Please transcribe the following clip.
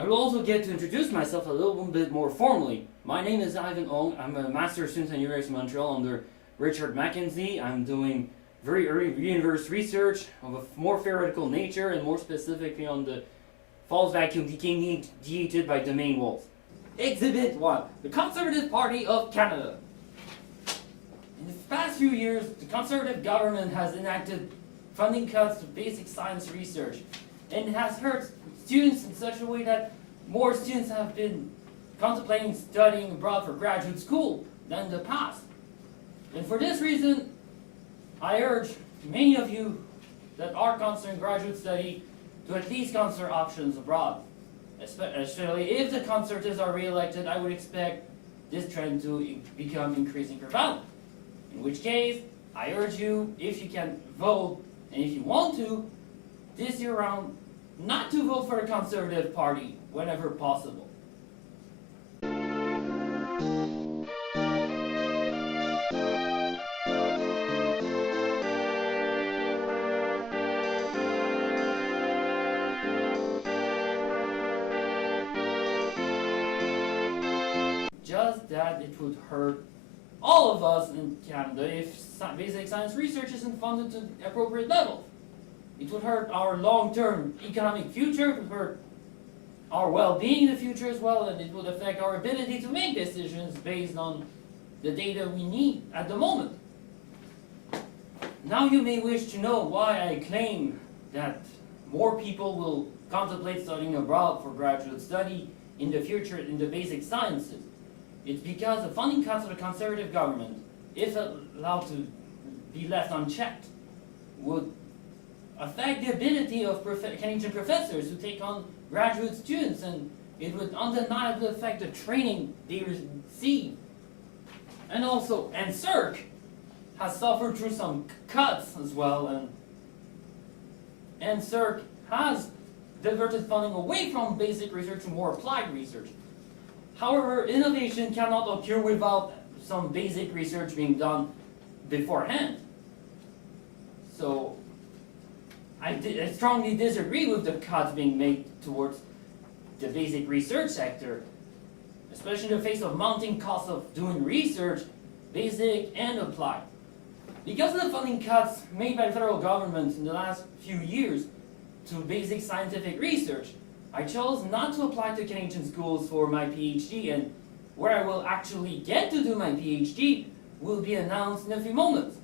I will also get to introduce myself a little bit more formally. My name is Ivan Ong. I'm a master's student at the University of Montreal under Richard Mackenzie. I'm doing very early universe research of a more theoretical nature and more specifically on the false vacuum decay mediated by domain walls. Exhibit 1. The Conservative Party of Canada. In the past few years, the Conservative government has enacted funding cuts to basic science research, and it has hurt students in such a way that more students have been contemplating studying abroad for graduate school than in the past. And for this reason, I urge many of you that are considering graduate study to at least consider options abroad. Especially if the Conservatives are re-elected, I would expect this trend to become increasingly prevalent. In which case, I urge you, if you can vote, and if you want to, this year round, not to vote for the Conservative Party whenever possible. Just that it would hurt all of us in Canada if basic science research isn't funded to the appropriate level. It would hurt our long-term economic future, it would hurt our well-being in the future as well, and it would affect our ability to make decisions based on the data we need at the moment. Now you may wish to know why I claim that more people will contemplate studying abroad for graduate study in the future in the basic sciences. It's because the funding cuts of the Conservative government, if allowed to be left unchecked, would affect the ability of Canadian professors to take on graduate students, and it would undeniably affect the training they receive. And also, NSERC has suffered through some cuts as well, and NSERC has diverted funding away from basic research to more applied research. However, innovation cannot occur without some basic research being done beforehand. So, I strongly disagree with the cuts being made towards the basic research sector, especially in the face of mounting costs of doing research, basic and applied. Because of the funding cuts made by the federal government in the last few years to basic scientific research, I chose not to apply to Canadian schools for my PhD, and where I will actually get to do my PhD will be announced in a few moments.